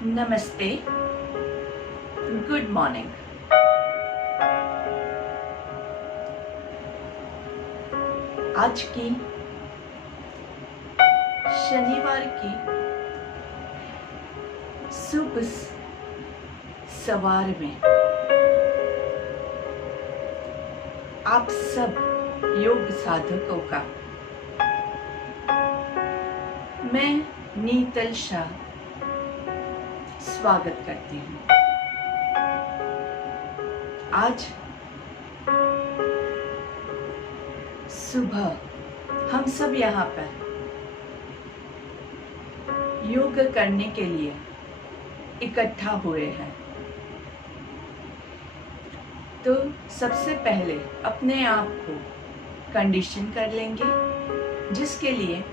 नमस्ते, good morning. आज की शनिवार की शुभ सवार में आप सब योग साधकों का मैं नीतल शाह स्वागत करती हूँ। आज सुबह हम सब यहाँ पर योग करने के लिए इकट्ठा हुए हैं। तो सबसे पहले अपने आप को कंडीशन कर लेंगे, जिसके लिए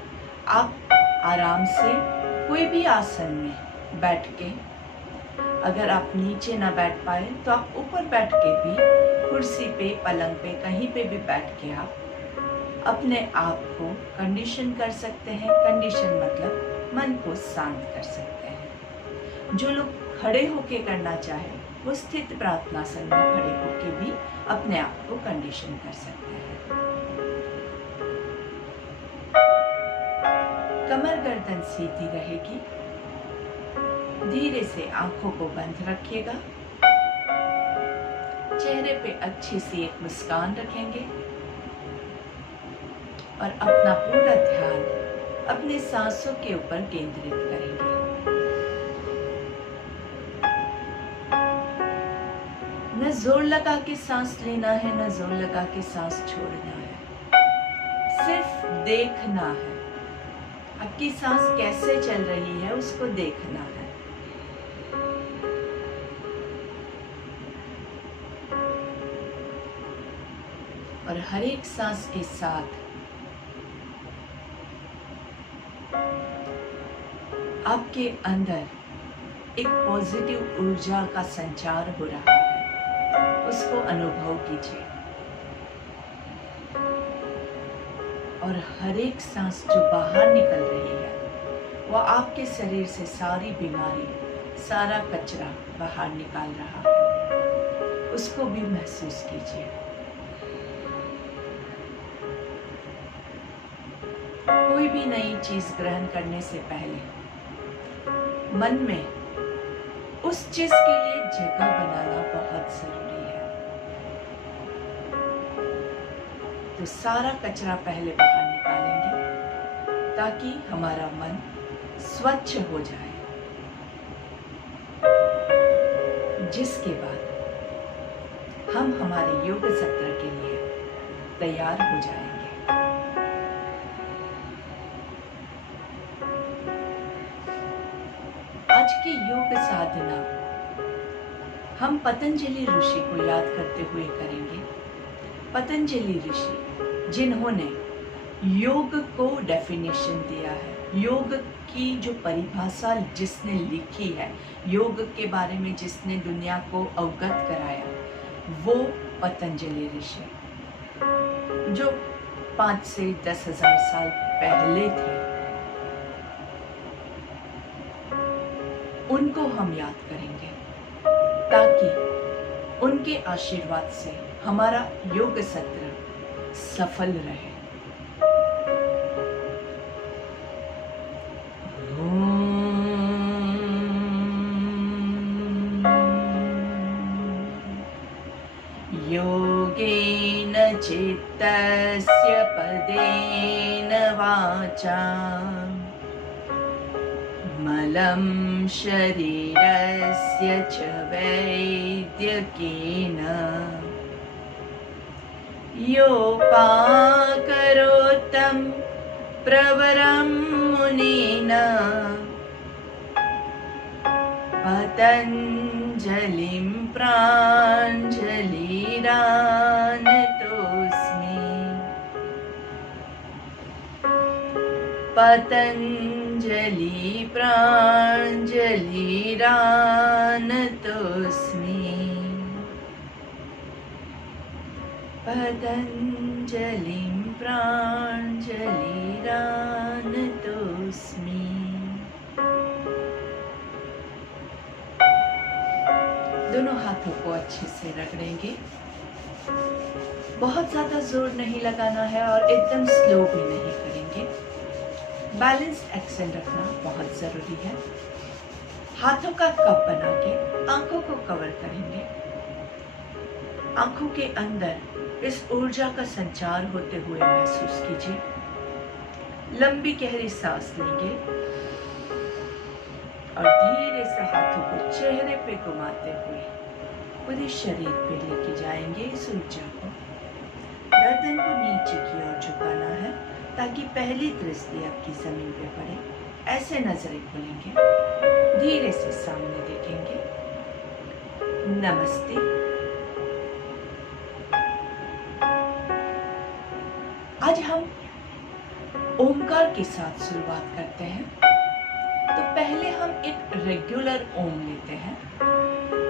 आप आराम से कोई भी आसन में बैठ के, अगर आप नीचे ना बैठ पाए तो आप ऊपर बैठ के भी, कुर्सी पे, पलंग पे, कहीं पे भी बैठ के आप अपने आप को कंडीशन कर सकते हैं। कंडीशन मतलब मन को शांत कर सकते हैं। जो लोग खड़े होके करना चाहे वो स्थित प्रार्थनासन में खड़े होके भी अपने आप को कंडीशन कर सकते हैं। कमर गर्दन सीधी रहेगी। धीरे से आंखों को बंद रखिएगा। चेहरे पे अच्छी सी एक मुस्कान रखेंगे और अपना पूरा ध्यान अपने सांसों के ऊपर केंद्रित करेंगे। न जोर लगा के सांस लेना है, न जोर लगा के सांस छोड़ना है। सिर्फ देखना है, आपकी सांस कैसे चल रही है उसको देखना है। और हर एक सांस के साथ आपके अंदर एक पॉजिटिव ऊर्जा का संचार हो रहा है, उसको अनुभव कीजिए। और हर एक सांस जो बाहर निकल रही है वो आपके शरीर से सारी बीमारी, सारा कचरा बाहर निकाल रहा है, उसको भी महसूस कीजिए। कोई भी नई चीज ग्रहण करने से पहले मन में उस चीज के लिए जगह बनाना बहुत जरूरी है। तो सारा कचरा पहले बाहर निकालेंगे ताकि हमारा मन स्वच्छ हो जाए, जिसके बाद हम हमारे योग सत्र के लिए तैयार हो जाएंगे। आज की योग साधना हम पतंजलि ऋषि को याद करते हुए करेंगे। पतंजलि ऋषि जिन्होंने योग को डेफिनेशन दिया है, योग की जो परिभाषा जिसने लिखी है, योग के बारे में जिसने दुनिया को अवगत कराया, वो पतंजलि ऋषि, जो 5 से 10,000 साल पहले थे। उनको हम याद करेंगे ताकि उनके आशीर्वाद से हमारा योग सत्र सफल रहे। योगेन चित्तस्य पदेन वाचा मलं शरीरस्य च वैद्यकेन योपाकरोत्तं प्रवरं मुनिना पतञ्जलिं प्राञ्जलिरानतोऽस्मि। पतञ्जलि प्राञ्जलिरानतोऽस्मि। पतञ्जलिं प्राञ्जलिरानतोऽस्मि। दोनों हाथों को अच्छे से रगड़ेंगे। बहुत ज़्यादा जोर नहीं लगाना है और एकदम स्लो भी नहीं करेंगे। बैलेंस्ड एक्शन रखना बहुत ज़रूरी है। हाथों का कप बना के आंखों को कवर करेंगे। आंखों के अंदर इस ऊर्जा का संचार होते हुए महसूस कीजिए। लंबी गहरी सांस लेंगे और धीरे से हाथों को चेहरे पे घुमाते हुए पूरे शरीर पे लेके जाएंगे इस ऊर्जा को। गर्दन को नीचे की ओर झुकाना है ताकि पहली दृष्टि आपकी जमीन पे पड़े। ऐसे नजरें खोलेंगे, धीरे से सामने देखेंगे। नमस्ते। आज हम ओमकार के साथ शुरुआत करते हैं। तो पहले हम एक रेगुलर ओम लेते हैं।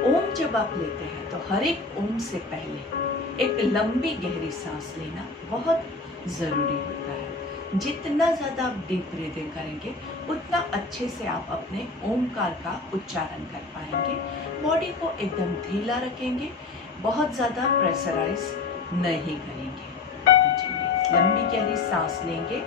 ओम जब आप लेते हैं तो हर एक ओम से पहले एक लंबी गहरी सांस लेना बहुत जरूरी होता है। जितना ज़्यादा आप डीप ब्रीदिंग करेंगे उतना अच्छे से आप अपने ओमकार का उच्चारण कर पाएंगे। बॉडी को एकदम ढीला रखेंगे, बहुत ज़्यादा प्रेशराइज नहीं करेंगे। तो चलिए लंबी गहरी सांस लेंगे।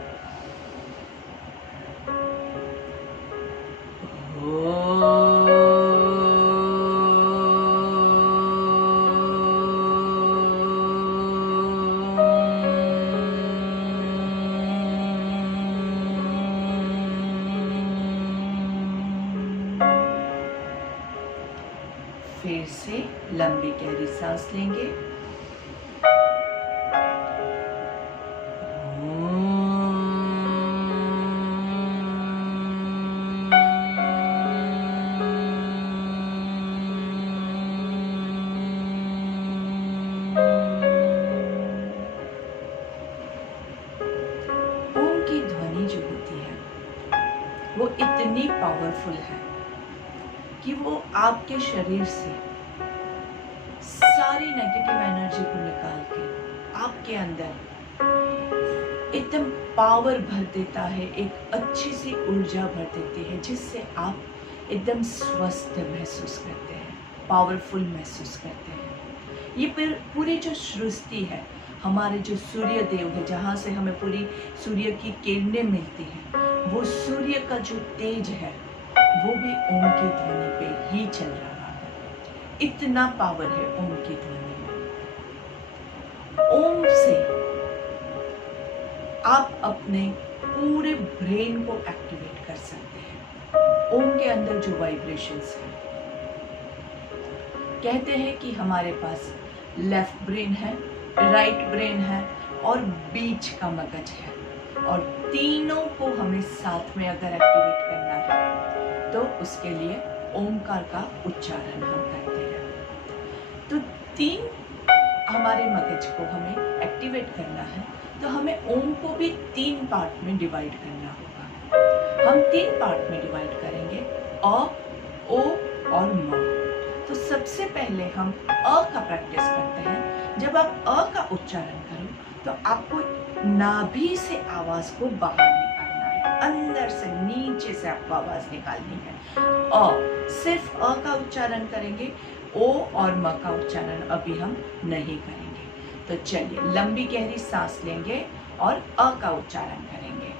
फिर से लंबी गहरी सांस लेंगे। ओम की ध्वनि जो होती है वो इतनी पावरफुल है कि वो आपके शरीर से सारी नेगेटिव एनर्जी को निकाल के आपके अंदर एकदम पावर भर देता है, एक अच्छी सी ऊर्जा भर देती है जिससे आप एकदम स्वस्थ महसूस करते हैं, पावरफुल महसूस करते हैं। ये पूरी जो सृष्टि है, हमारे जो सूर्य देव है, जहाँ से हमें पूरी सूर्य की किरणें मिलती हैं, वो सूर्य का जो तेज है वो भी ओम की ध्वनि पे ही चल रहा है। इतना पावर है ओम की ध्वनि में। ओम से आप अपने पूरे ब्रेन को एक्टिवेट कर सकते हैं। ओम के अंदर जो वाइब्रेशंस है, कहते हैं कि हमारे पास लेफ्ट ब्रेन है, राइट ब्रेन है और बीच का मगज है, और तीनों को हमें साथ में अगर एक्टिवेट करना है तो उसके लिए ओमकार का उच्चारण हम करते हैं। तो तीन हमारे मगज को हमें एक्टिवेट करना है तो हमें ओम को भी 3 पार्ट में डिवाइड करना होगा। हम 3 पार्ट में डिवाइड करेंगे, अ, ओ और म। तो सबसे पहले हम अ का प्रैक्टिस करते हैं। जब आप अ का उच्चारण करो तो आपको नाभि से आवाज को बाहर निकालना है, अंदर से नीचे से आपको आवाज निकालनी है। अ, सिर्फ अ का उच्चारण करेंगे, ओ और म का उच्चारण अभी हम नहीं करेंगे। तो चलिए लंबी गहरी सांस लेंगे और अ का उच्चारण करेंगे।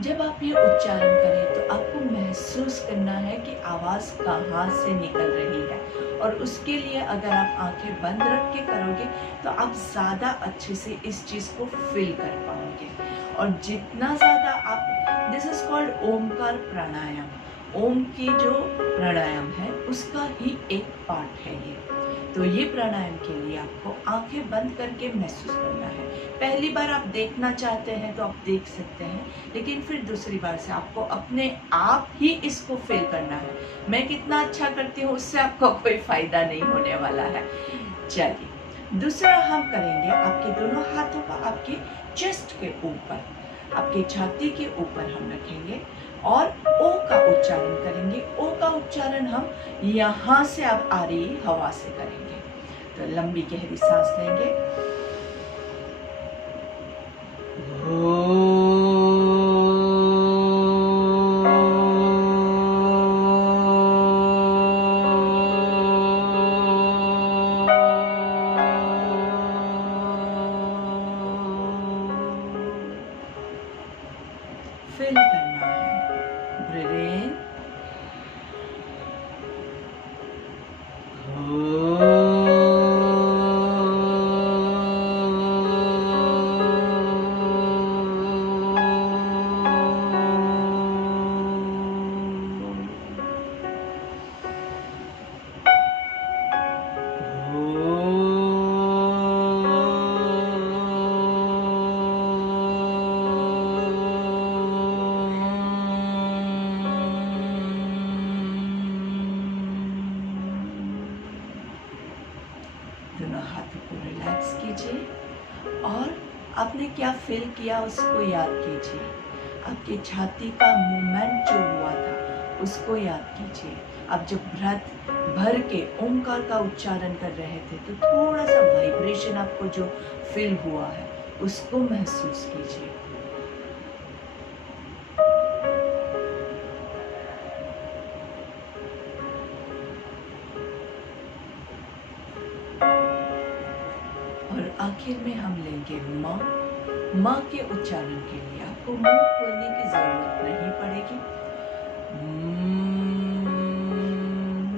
जब आप ये उच्चारण करें तो आपको महसूस करना है कि आवाज़ कहाँ से निकल रही है, और उसके लिए अगर आप आंखें बंद रख के करोगे तो आप ज़्यादा अच्छे से इस चीज़ को फील कर पाओगे। और जितना ज़्यादा आप, दिस इज कॉल्ड ओमकार प्राणायाम। ओम की जो प्राणायाम है उसका ही एक पार्ट है ये। तो ये प्राणायाम के लिए आपको आंखें बंद करके महसूस करना है। पहली बार आप देखना चाहते हैं तो आप देख सकते हैं, लेकिन फिर दूसरी बार से आपको अपने आप ही इसको फील करना है। मैं कितना अच्छा करती हूँ उससे आपको कोई फायदा नहीं होने वाला है। चलिए, दूसरा हम करेंगे, आपके दोनों हाथों का आपके चेस्ट के ऊपर, आपके छाती के ऊपर हम रखेंगे और ओ का उच्चारण करेंगे। ओ का उच्चारण हम यहाँ से अब आ रही हवा से करेंगे। तो लंबी गहरी सांस लेंगे। फिल करना है। ब्रीथ इन, दोनों हाथों को रिलैक्स कीजिए और आपने क्या फील किया उसको याद कीजिए। आपकी छाती का मूवमेंट जो हुआ था उसको याद कीजिए। आप जब ब्रेथ भर के ओंकार का उच्चारण कर रहे थे तो थोड़ा सा वाइब्रेशन आपको जो फील हुआ है उसको महसूस कीजिए। और आखिर में हम लेंगे माँ। माँ के उच्चारण के लिए आपको मुंह खोलने की जरूरत नहीं पड़ेगी,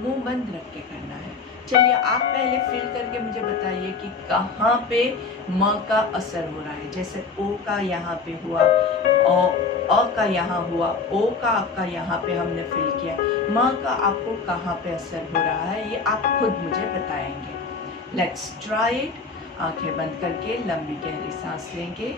मुंह बंद रख के करना है। चलिए, आप पहले फील करके मुझे बताइए कि कहाँ पे माँ का असर हो रहा है। जैसे ओ का यहाँ पे हुआ, अ का यहाँ हुआ, ओ का आपका यहाँ पे हमने फील किया, माँ का आपको कहाँ पे असर हो रहा है ये आप खुद मुझे बताएंगे। Let's try it. आंखें बंद करके लंबी गहरी सांस लेंगे।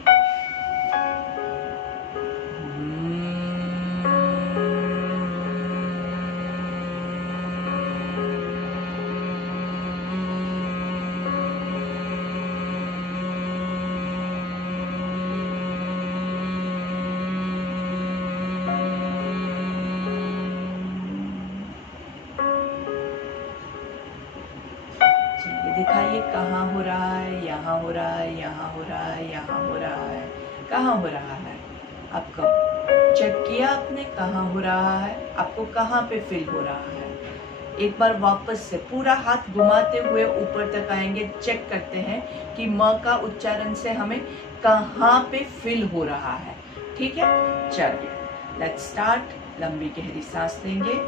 चलिए, दिखाइए कहाँ हो रहा है, यहाँ हो रहा है, यहाँ हो रहा है, यहाँ हो रहा है, कहाँ हो रहा है। आपको चेक किया आपने कहाँ हो रहा है, आपको कहाँ पे फील हो रहा है। एक बार वापस से पूरा हाथ घुमाते हुए ऊपर तक आएंगे, चेक करते हैं कि म का उच्चारण से हमें कहाँ पे फील हो रहा है। ठीक है, चलिए लेट्स स्टार्ट। लंबी गहरी सांस लेंगे।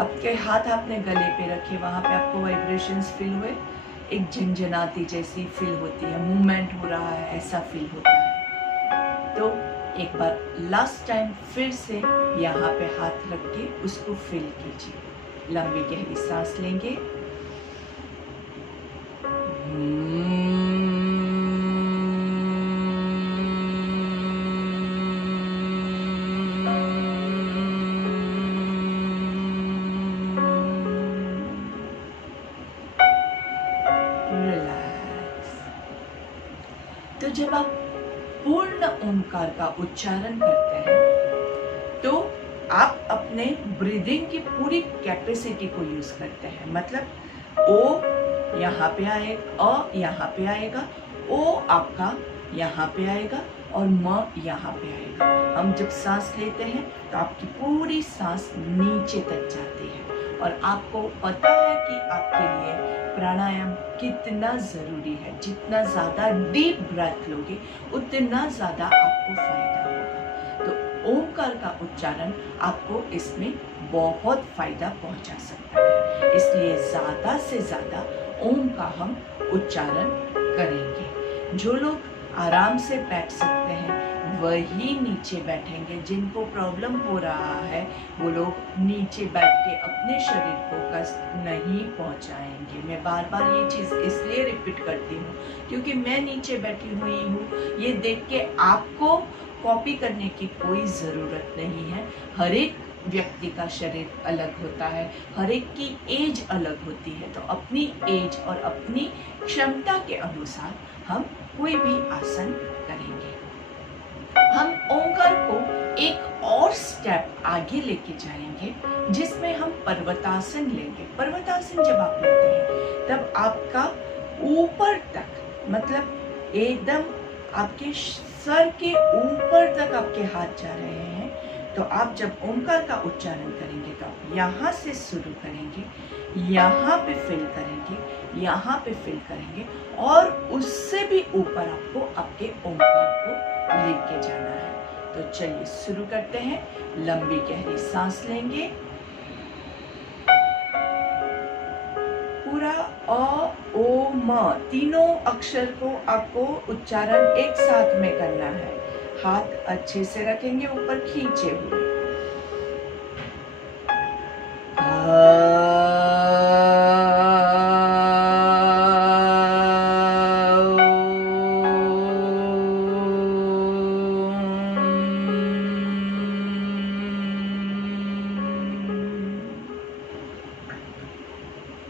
आपके हाथ आपने गले पे रखे, वहां पे आपको वाइब्रेशंस फील हुए, एक झंझनाती जैसी फील होती है, मूवमेंट हो रहा है ऐसा फील होता है। तो एक बार लास्ट टाइम फिर से यहाँ पे हाथ रख के उसको फील कीजिए। लंबी गहरी सांस लेंगे। तो जब आप पूर्ण ओंकार का उच्चारण करते हैं तो आप अपने ब्रीदिंग की पूरी कैपेसिटी को यूज करते हैं। मतलब ओ यहाँ पे आएगा, अ यहाँ पे आएगा, ओ आपका यहाँ पे आएगा और म यहाँ पे आएगा। हम जब सांस लेते हैं तो आपकी पूरी सांस नीचे तक जाती है और आपको पता है कि आपके लिए प्राणायाम कितना ज़रूरी है। जितना ज़्यादा डीप ब्रेथ लोगे उतना ज़्यादा आपको फायदा होगा। तो ओमकार का उच्चारण आपको इसमें बहुत फायदा पहुंचा सकता है, इसलिए ज़्यादा से ज़्यादा ओम का हम उच्चारण करेंगे। जो लोग आराम से बैठ सकते हैं वही नीचे बैठेंगे। जिनको प्रॉब्लम हो रहा है वो लोग नीचे बैठ के अपने शरीर को कष्ट नहीं पहुंचाएंगे। मैं बार बार ये चीज़ इसलिए रिपीट करती हूँ क्योंकि मैं नीचे बैठी हुई हूँ। ये देख के आपको कॉपी करने की कोई ज़रूरत नहीं है। हर एक व्यक्ति का शरीर अलग होता है, हर एक की एज अलग होती है। तो अपनी एज और अपनी क्षमता के अनुसार हम कोई भी आसन करेंगे। हम ओंकार को एक और स्टेप आगे लेके जाएंगे जिसमें हम पर्वतासन लेंगे। पर्वतासन जब आप लेते हैं तब आपका ऊपर तक, मतलब एकदम आपके सर के ऊपर तक आपके हाथ जा रहे हैं। तो आप जब ओंकार का उच्चारण करेंगे तो आप यहाँ से शुरू करेंगे, यहाँ पे फिल करेंगे, यहाँ पे फिल करेंगे और उससे भी ऊपर आपको आपके ओंकार को लेके जाना है। तो चलिए शुरू करते हैं। लंबी गहरी सांस लेंगे। पूरा अ, ओ, म तीनों अक्षर को आपको उच्चारण एक साथ में करना है। हाथ अच्छे से रखेंगे ऊपर खींचे हुए।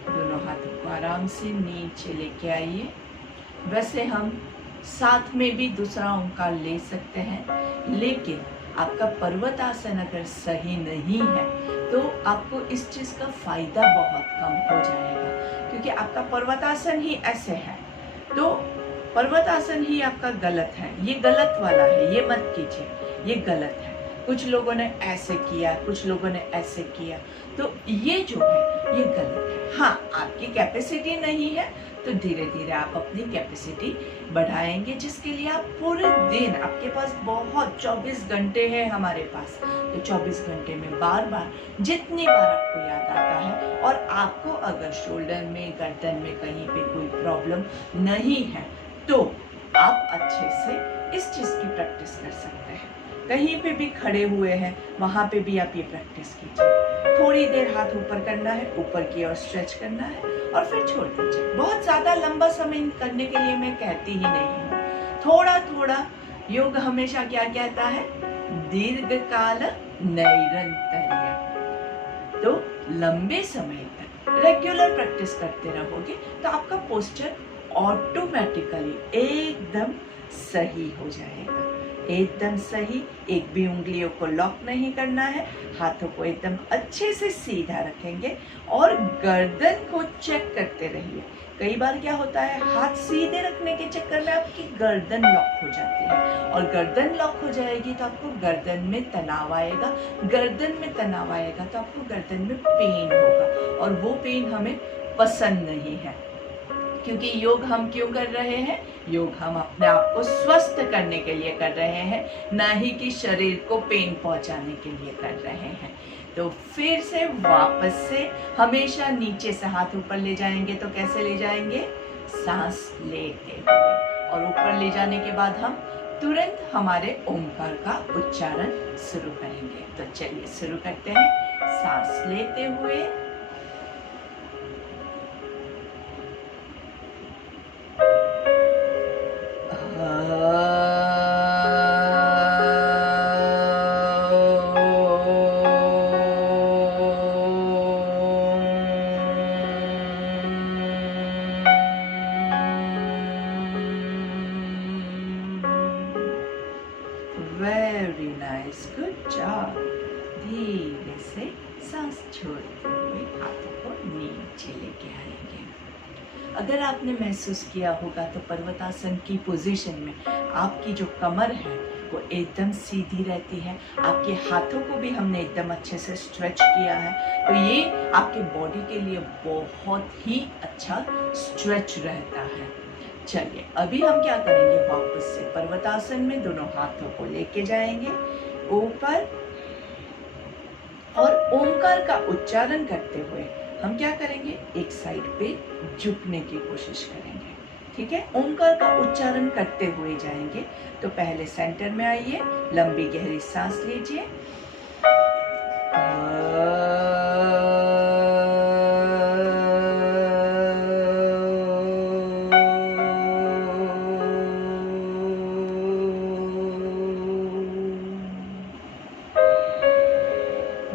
दोनों हाथों को आराम से नीचे लेके आइए। वैसे हम साथ में भी दूसरा ओंकार ले सकते हैं, लेकिन आपका पर्वतासन अगर सही नहीं है तो आपको इस चीज़ का फायदा बहुत कम हो जाएगा, क्योंकि आपका पर्वतासन ही ऐसे है। तो पर्वतासन ही आपका गलत है, ये गलत वाला है, ये मत कीजिए, ये गलत है। कुछ लोगों ने ऐसे किया, कुछ लोगों ने ऐसे किया, तो ये जो है ये गलत है। हाँ, आपकी कैपेसिटी नहीं है तो धीरे धीरे आप अपनी कैपेसिटी बढ़ाएंगे, जिसके लिए आप पूरे दिन, आपके पास बहुत 24 घंटे हैं हमारे पास, तो 24 घंटे में बार बार जितनी बार आपको याद आता है, और आपको अगर शोल्डर में, गर्दन में कहीं पे कोई प्रॉब्लम नहीं है तो आप अच्छे से इस चीज़ की प्रैक्टिस कर सकते हैं। कहीं पे भी खड़े हुए हैं वहाँ पे भी आप ये प्रैक्टिस कीजिए। थोड़ी देर हाथ ऊपर करना है, ऊपर की ओर स्ट्रेच करना है और फिर छोड़ दीजिए। बहुत ज़्यादा लंबा समय करने के लिए मैं कहती ही नहीं हूँ। थोड़ा थोड़ा योग हमेशा क्या कहता है? दीर्घकाल नैरंतर्य। तो लंबे समय तक रेगुलर प्रैक्टिस करते रहोगे तो आपका पोस्चर ऑटोमेटिकली एकदम सही हो जाएगा, एकदम सही। एक भी उंगलियों को लॉक नहीं करना है, हाथों को एकदम अच्छे से सीधा रखेंगे और गर्दन को चेक करते रहिए। कई बार क्या होता है, हाथ सीधे रखने के चक्कर में आपकी गर्दन लॉक हो जाती है, और गर्दन लॉक हो जाएगी तो आपको गर्दन में तनाव आएगा। गर्दन में तनाव आएगा तो आपको गर्दन में पेन होगा, और वो पेन हमें पसंद नहीं है। क्योंकि योग हम क्यों कर रहे हैं? योग हम अपने आप को स्वस्थ करने के लिए कर रहे हैं, ना ही कि शरीर को पेन पहुंचाने के लिए कर रहे हैं। तो फिर से वापस से हमेशा नीचे से हाथ ऊपर ले जाएंगे। तो कैसे ले जाएंगे? सांस लेते हुए, और ऊपर ले जाने के बाद हम तुरंत हमारे ओंकार का उच्चारण शुरू करेंगे। तो चलिए शुरू करते हैं। सांस लेते हुए, वेरी नाइस, गुड जॉब। धीरे से सांस छोड़ते हुए हाथों को नीचे लेके आएंगे। अगर आपने महसूस किया होगा तो पर्वतासन की पोजीशन में आपकी जो कमर है वो एकदम सीधी रहती है। आपके हाथों को भी हमने एकदम अच्छे से स्ट्रेच किया है, तो ये आपके बॉडी के लिए बहुत ही अच्छा स्ट्रेच रहता है। चलिए अभी हम क्या करेंगे, वापस से पर्वतासन में दोनों हाथों को लेके जाएंगे ऊपर और ओंकार का उच्चारण करते हुए हम क्या करेंगे, एक साइड पे झुकने की कोशिश करेंगे। ठीक है, ओंकार का उच्चारण करते हुए जाएंगे। तो पहले सेंटर में आइए, लंबी गहरी सांस लीजिए,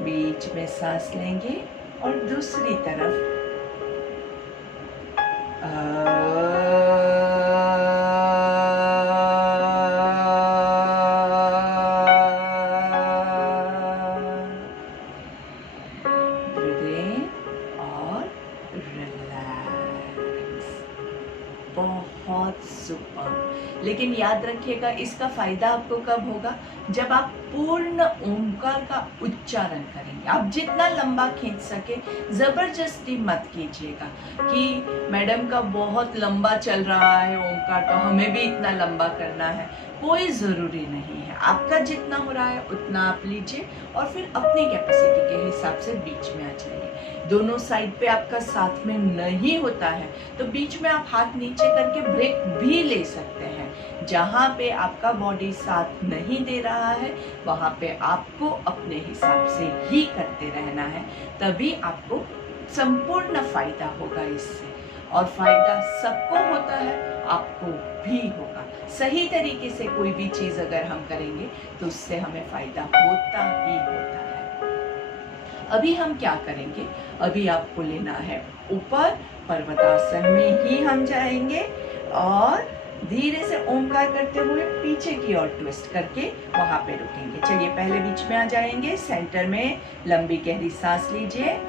बीच में सांस लेंगे और दूसरी तरफ बहुत सुपर। लेकिन याद रखिएगा, इसका फायदा आपको कब होगा, जब आप पूर्ण ओंकार का उच्चारण करेंगे। आप जितना लंबा खींच सके, जबरदस्ती मत कीजिएगा कि मैडम का बहुत लंबा चल रहा है ओंकार, तो हमें भी इतना लंबा करना है। कोई जरूरी नहीं है, आपका जितना हो रहा है उतना आप लीजिए और फिर अपनी कैपेसिटी के हिसाब से बीच में आ जाइए। दोनों साइड पे आपका साथ में नहीं होता है तो बीच में आप हाथ नीचे करके ब्रेक भी ले सकते हैं। जहाँ पे आपका बॉडी साथ नहीं दे रहा है वहाँ पे आपको अपने हिसाब से ही करते रहना है, तभी आपको संपूर्ण फायदा होगा इससे। और फायदा सबको होता है, आपको भी होगा। सही तरीके से कोई भी चीज अगर हम करेंगे तो उससे हमें फायदा होता ही होता है। अभी हम क्या करेंगे, अभी आपको लेना है ऊपर, पर्वतासन में ही हम जाएंगे और धीरे से ओंकार करते हुए पीछे की ओर ट्विस्ट करके वहां पे रुकेंगे। चलिए पहले बीच में आ जाएंगे, सेंटर में लंबी गहरी सांस लीजिए,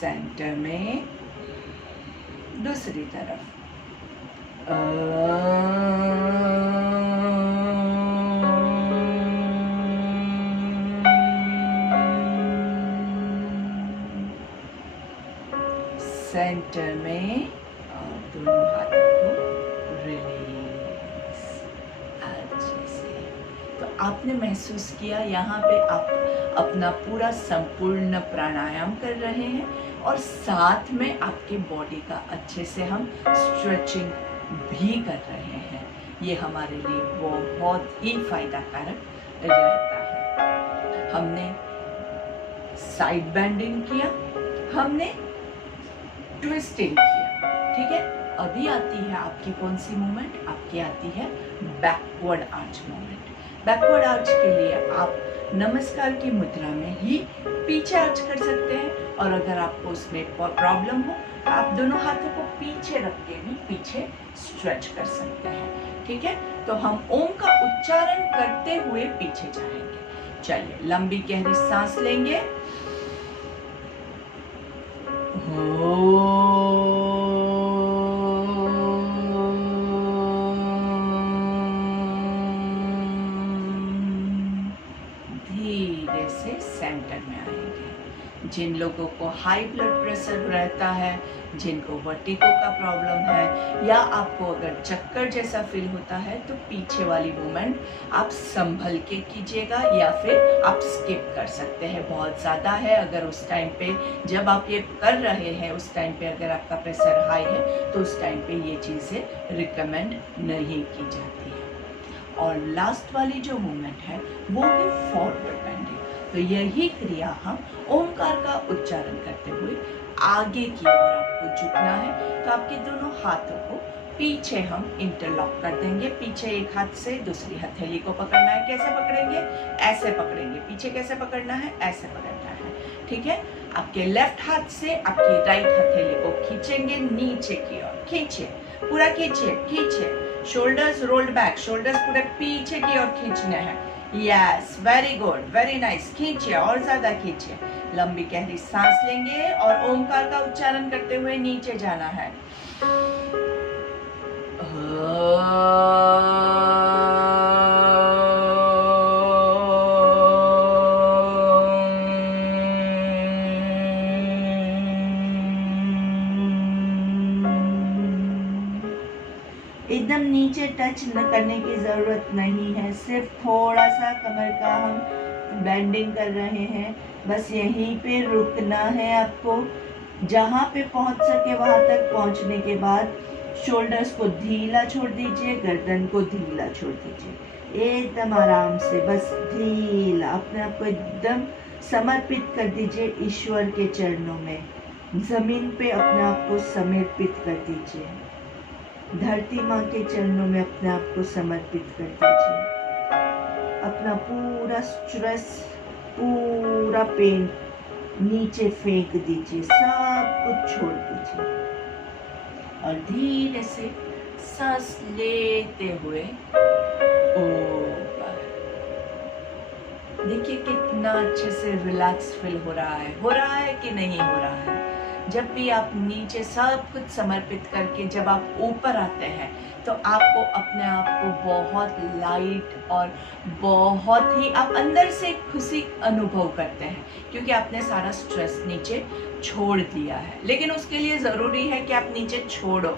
सेंटर में दूसरी तरफ सेंटर में और दोनों हाथों को रिलीज अच्छे से। तो आपने महसूस किया यहाँ पे आप अपना पूरा संपूर्ण प्राणायाम कर रहे हैं और साथ में आपके बॉडी का अच्छे से हम स्ट्रेचिंग भी कर रहे हैं। ये हमारे लिए बहुत ही फायदा कारक रहता है। हमने साइड बेंडिंग किया, हमने ट्विस्टिंग किया, ठीक है। अभी आती है आपकी कौन सी मूवमेंट, आपकी आती है backward arch movement. Backward arch के लिए आप नमस्कार की मुद्रा में ही पीछे आर्च कर सकते हैं और अगर आपको उसमें प्रॉब्लम हो तो आप दोनों हाथों को पीछे रख के भी पीछे स्ट्रेच कर सकते हैं, ठीक है। तो हम ओम का उच्चारण करते हुए पीछे जाएंगे। चलिए लंबी गहरी सांस लेंगे, धीरे से सेंटर में आएंगे। जिन लोगों को हाई ब्लड प्रेशर रहता है, जिनको वर्टिगो का प्रॉब्लम है या आपको अगर चक्कर जैसा फील होता है तो पीछे वाली मूवमेंट आप संभल के कीजिएगा या फिर आप स्किप कर सकते हैं। बहुत ज़्यादा है अगर उस टाइम पे जब आप ये कर रहे हैं उस टाइम पे अगर आपका प्रेशर हाई है तो उस टाइम पे ये चीज़ें रिकमेंड नहीं की जाती है। और लास्ट वाली जो मूवमेंट है वो है फॉरवर्ड बेंडिंग। तो यही क्रिया हम ओमकार का उच्चारण करते हुए आगे की ओर आपको झुकना है। तो आपके दोनों हाथों को पीछे हम इंटरलॉक कर देंगे। पीछे एक हाथ से दूसरी हथेली को पकड़ना है। कैसे पकड़ेंगे, ऐसे पकड़ेंगे। पीछे कैसे पकड़ना है, ऐसे पकड़ना है, ठीक है। आपके लेफ्ट हाथ से आपकी राइट हथेली को खींचेंगे नीचे की ओर, खींचे, पूरा खींचे, खींचे, शोल्डर्स रोल्ड बैक, शोल्डर्स पूरे पीछे की ओर खींचने हैं। Yes, very good, very nice. खींचिए और ज्यादा खींचिए। लंबी गहरी सांस लेंगे और ओमकार का उच्चारण करते हुए नीचे जाना है। एकदम नीचे टच न करने की ज़रूरत नहीं है, सिर्फ थोड़ा सा कमर का हम बेंडिंग कर रहे हैं। बस यहीं पे रुकना है आपको। जहाँ पे पहुँच सके वहाँ तक पहुँचने के बाद शोल्डर्स को ढीला छोड़ दीजिए, गर्दन को ढीला छोड़ दीजिए। एकदम आराम से, बस ढीला अपने आप को एकदम समर्पित कर दीजिए ईश्वर के चरणों में। जमीन पे अपने आप को समर्पित कर दीजिए, धरती माँ के चरणों में अपने आप को समर्पित कर दीजिए। अपना पूरा स्ट्रेस, पूरा पेन नीचे फेंक दीजिए, सब कुछ छोड़ दीजिए और धीरे से सांस लेते हुए ऊपर। देखिए कितना अच्छे से रिलैक्स फील हो रहा है कि नहीं हो रहा है। जब भी आप नीचे सब कुछ समर्पित करके जब आप ऊपर आते हैं तो आपको अपने आप को बहुत लाइट और बहुत ही आप अंदर से खुशी अनुभव करते हैं, क्योंकि आपने सारा स्ट्रेस नीचे छोड़ दिया है। लेकिन उसके लिए ज़रूरी है कि आप नीचे छोड़ो।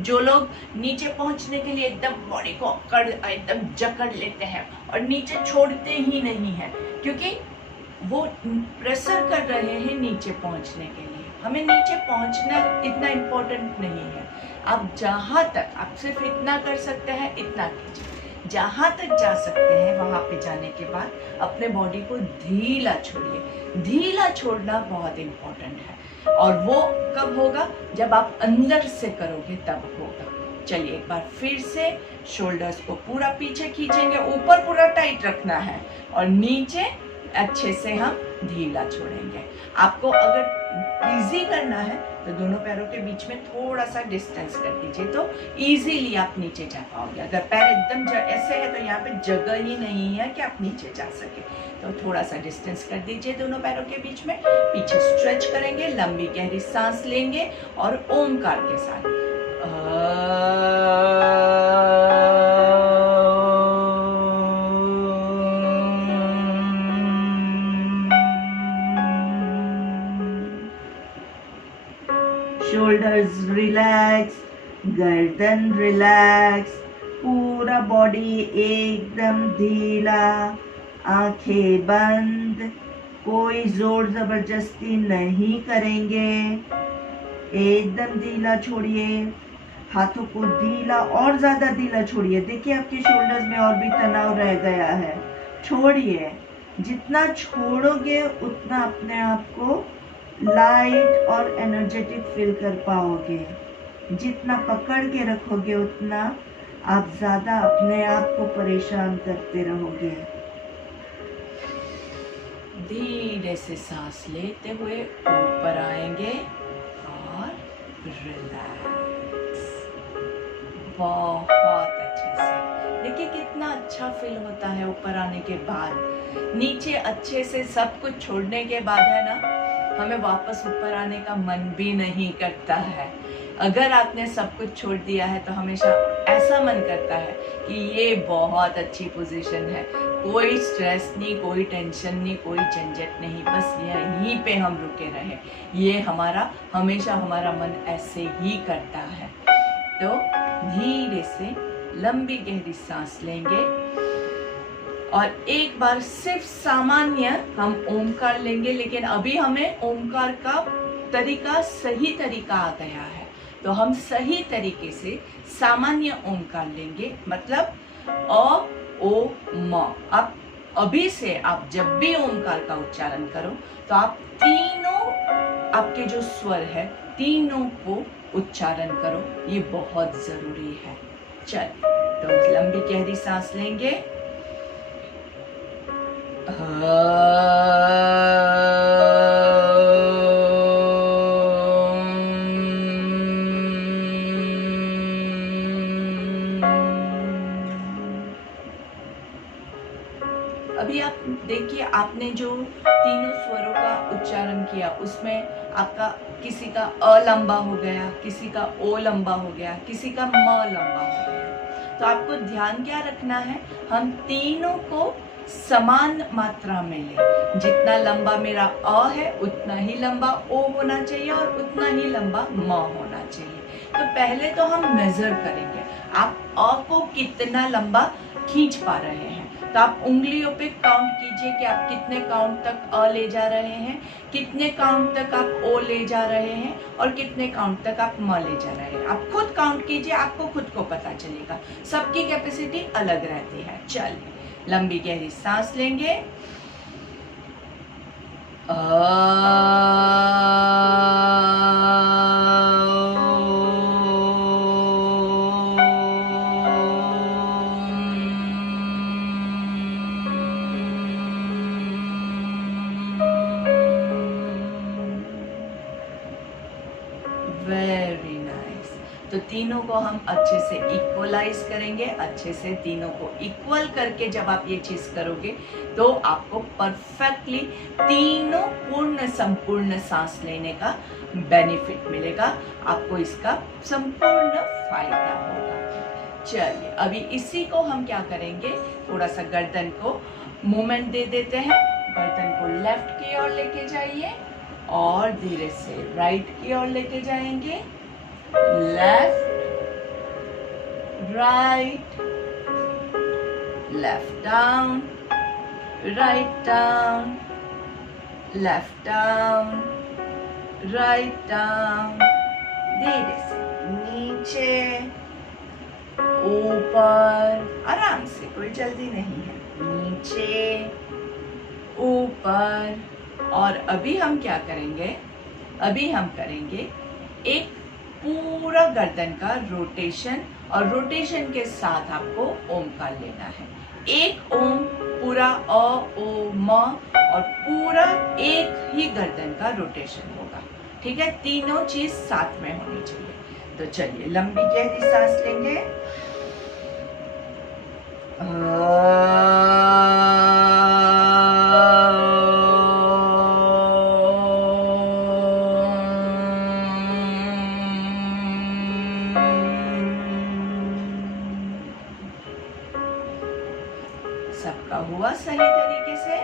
जो लोग नीचे पहुंचने के लिए एकदम बॉडी को एकदम जकड़ लेते हैं और नीचे छोड़ते ही नहीं है, क्योंकि वो प्रेशर कर रहे हैं नीचे पहुंचने के लिए। हमें नीचे पहुंचना इतना इम्पोर्टेंट नहीं है। आप जहाँ तक आप सिर्फ इतना कर सकते हैं, इतना कीजिए। जहाँ तक जा सकते हैं वहाँ पे जाने के बाद अपने बॉडी को ढीला छोड़िए। ढीला छोड़ना बहुत इम्पोर्टेंट है और वो कब होगा? जब आप अंदर से करोगे तब होगा। चलिए एक बार फिर से शोल्डर्स को पूरा पीछे खींचेंगे, ऊपर पूरा टाइट रखना है और नीचे अच्छे से हम ढीला छोड़ेंगे। आपको अगर इजी करना है तो दोनों पैरों के बीच में थोड़ा सा डिस्टेंस कर दीजिए, तो इजीली आप नीचे जा पाओगे। अगर पैर एकदम ऐसे है तो यहाँ पे जगह ही नहीं है कि आप नीचे जा सके, तो थोड़ा सा डिस्टेंस कर दीजिए दोनों पैरों के बीच में। पीछे स्ट्रेच करेंगे, लंबी गहरी सांस लेंगे और ओमकार के साथ शोल्डर्स रिलैक्स, गर्दन रिलैक्स, पूरा बॉडी एकदम ढीला, आंखें बंद, कोई जोर जबरदस्ती नहीं करेंगे। एकदम ढीला छोड़िए, हाथों को ढीला और ज्यादा ढीला छोड़िए। देखिए आपके शोल्डर्स में और भी तनाव रह गया है, छोड़िए। जितना छोड़ोगे उतना अपने आप को लाइट और एनर्जेटिक फील कर पाओगे। जितना पकड़ के रखोगे उतना आप ज्यादा अपने आप को परेशान करते रहोगे। धीरे से सांस लेते हुए ऊपर आएंगे और रिलैक्स, बहुत अच्छे से। देखिए कितना अच्छा फील होता है ऊपर आने के बाद। नीचे अच्छे से सब कुछ छोड़ने के बाद है ना, हमें वापस ऊपर आने का मन भी नहीं करता है। अगर आपने सब कुछ छोड़ दिया है तो हमेशा ऐसा मन करता है कि ये बहुत अच्छी पोजीशन है, कोई स्ट्रेस नहीं, कोई टेंशन नहीं, कोई झंझट नहीं, बस यहीं पे हम रुके रहे। ये हमेशा हमारा मन ऐसे ही करता है। तो धीरे से लंबी गहरी सांस लेंगे और एक बार सिर्फ सामान्य हम ओमकार लेंगे, लेकिन अभी हमें ओमकार का सही तरीका आ गया है, तो हम सही तरीके से सामान्य ओमकार लेंगे। मतलब अ ओ म। आप अभी से आप जब भी ओमकार का उच्चारण करो तो आप तीनों आपके जो स्वर है तीनों को उच्चारण करो, ये बहुत जरूरी है। चलिए तो लंबी गहरी सांस लेंगे, अभी आप देखिए, आपने जो तीनों स्वरों का उच्चारण किया उसमें आपका किसी का अ लंबा हो गया, किसी का ओ लंबा हो गया, किसी का म लंबा हो गया। तो आपको ध्यान क्या रखना है, हम तीनों को समान मात्रा में लें। जितना लंबा मेरा अ है उतना ही लंबा ओ होना चाहिए और उतना ही लंबा म होना चाहिए। तो पहले तो हम मेजर करेंगे आप अ को कितना लंबा खींच पा रहे हैं। तो आप उंगलियों पे काउंट कीजिए कि आप कितने काउंट तक अ ले जा रहे हैं, कितने काउंट तक आप ओ ले जा रहे हैं और कितने काउंट तक आप म ले जा रहे हैं। आप खुद काउंट कीजिए, आपको खुद को पता चलेगा। सबकी कैपेसिटी अलग रहती है। चलिए, लंबी गहरी सांस लेंगे। Very nice. तो तीनों को हम अच्छे से इक्वलाइज करेंगे। अच्छे से तीनों को इक्वल करके जब आप ये चीज करोगे तो आपको परफेक्टली तीनों पूर्ण संपूर्ण सांस लेने का बेनिफिट मिलेगा, आपको इसका संपूर्ण फायदा होगा। चलिए, अभी इसी को हम क्या करेंगे, थोड़ा सा गर्दन को मूवमेंट दे देते हैं। गर्दन को लेफ्ट की ओर लेके जाइए और धीरे से राइट की ओर लेके जाएंगे। Left, right, left down, write down, left down, write down. धीरे से नीचे, ऊपर, आराम से, कोई जल्दी नहीं है। नीचे, ऊपर। और अभी हम क्या करेंगे, अभी हम करेंगे एक पूरा गर्दन का रोटेशन, और रोटेशन के साथ आपको ओमकार लेना है। एक ओम पूरा अ ओ म, और पूरा एक ही गर्दन का रोटेशन होगा। ठीक है, तीनों चीज साथ में होनी चाहिए। तो चलिए, लंबी गहरी सांस लेंगे। सबका हुआ सही तरीके से?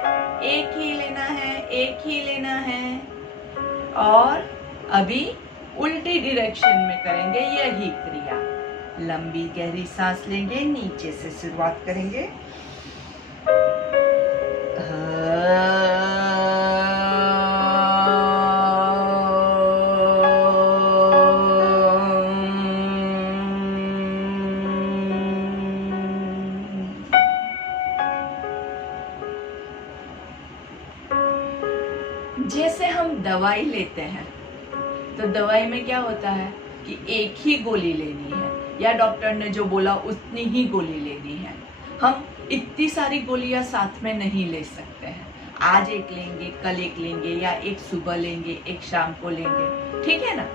एक ही लेना है, एक ही लेना है। और अभी उल्टी डायरेक्शन में करेंगे यही क्रिया। लंबी गहरी सांस लेंगे, नीचे से शुरुआत करेंगे। जैसे हम दवाई लेते हैं तो दवाई में क्या होता है कि एक ही गोली लेनी है, या डॉक्टर ने जो बोला उतनी ही गोली लेनी है। हम इतनी सारी गोलियां साथ में नहीं ले सकते हैं। आज एक लेंगे, कल एक लेंगे, या एक सुबह लेंगे, एक शाम को लेंगे। ठीक है ना?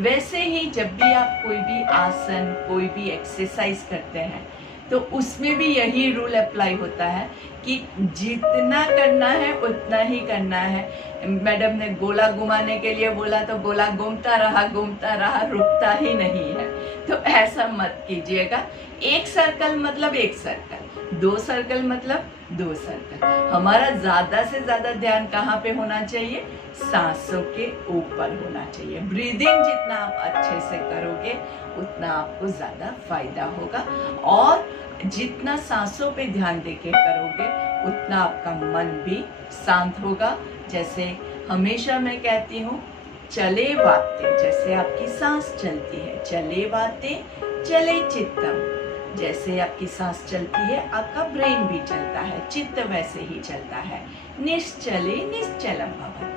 वैसे ही जब भी आप कोई भी आसन, कोई भी एक्सरसाइज करते हैं तो उसमें भी यही रूल अप्लाई होता है कि जितना करना है उतना ही करना है। मैडम ने गोला घुमाने के लिए बोला तो गोला घूमता रहा, रुकता ही नहीं है। तो ऐसा मत कीजिएगा। एक सर्कल मतलब एक सर्कल, दो सर्कल मतलब दो सर्कल। हमारा ज्यादा से ज्यादा ध्यान कहाँ पे होना चाहिए? सांसों के ऊपर होना चाहिए। ब्रीदिंग जितना आप अच्छे से करोगे उतना आपको ज्यादा फायदा होगा, और जितना सांसों पे ध्यान देके करोगे उतना आपका मन भी शांत होगा। जैसे हमेशा मैं कहती हूँ, चले वाते, जैसे आपकी सांस चलती है, चले वाते चले चित्तम। जैसे आपकी सांस चलती है आपका ब्रेन भी चलता है, चित्त वैसे ही चलता है। निश्चले निश्चलम भवत्।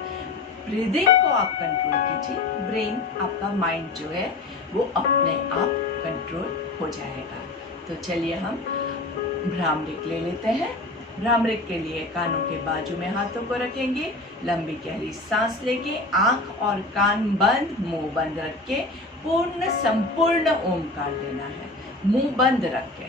ब्रीदिंग को आप कंट्रोल कीजिए, ब्रेन आपका माइंड जो है वो अपने आप कंट्रोल हो जाएगा। तो चलिए हम भ्रामरिक ले लेते हैं। भ्रामरिक के लिए कानों के बाजू में हाथों को रखेंगे, लंबी गहरी सांस लेके आंख और कान बंद, मुंह बंद रख के पूर्ण संपूर्ण ओमकार लेना है। मुंह बंद रख के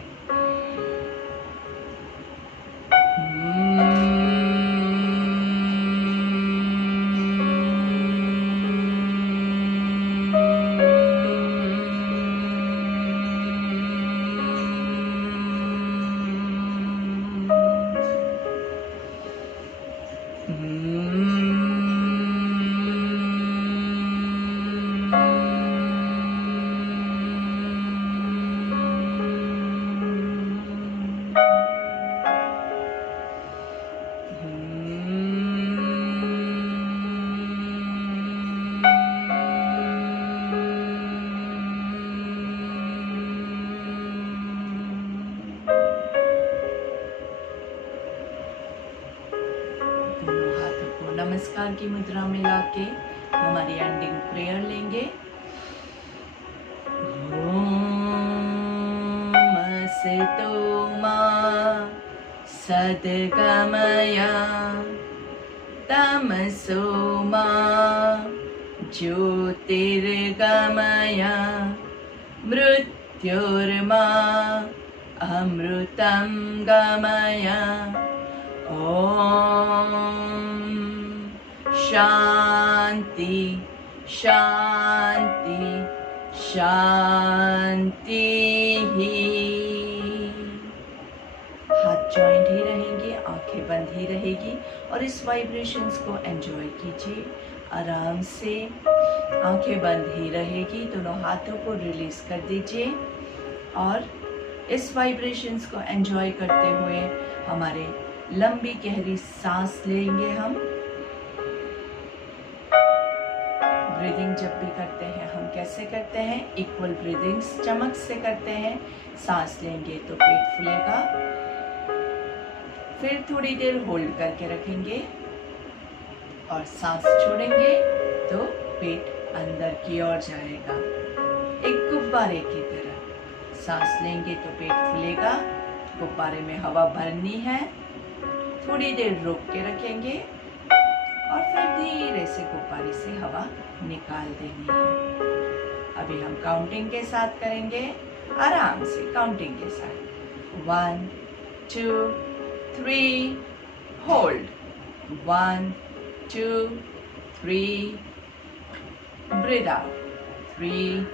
नमस्कार की मुद्रा में लाके हमारी एंडिंग प्रेयर लेंगे। ओम असतो मा सद्गमय तमसो मा ज्योतिर्गमय मृत्युर्मा अमृतं गमय। ओम शांति शांति शांति ही। हाथ जॉइंट ही रहेंगे, आंखें बंद ही रहेगी और इस वाइब्रेशंस को एंजॉय कीजिए आराम से। आंखें बंद ही रहेगी, दोनों हाथों को रिलीज कर दीजिए और इस वाइब्रेशंस को एंजॉय करते हुए हमारे लंबी गहरी सांस लेंगे। हम ब्रीदिंग जब भी करते हैं हम कैसे करते हैं, इक्वल ब्रीदिंग स्टमक से करते हैं। सांस लेंगे तो पेट फूलेगा, फिर थोड़ी देर होल्ड करके रखेंगे और सांस छोड़ेंगे तो पेट अंदर की ओर जाएगा, एक गुब्बारे की तरह। सांस लेंगे तो पेट फूलेगा, गुब्बारे में हवा भरनी है, थोड़ी देर रोक के रखेंगे और फिर धीरे से गुब्बारे से हवा निकाल देनी है। अभी हम काउंटिंग के साथ करेंगे, आराम से काउंटिंग के साथ। 1 2 3 होल्ड, 1 2 3 ब्रीथ आउट, 3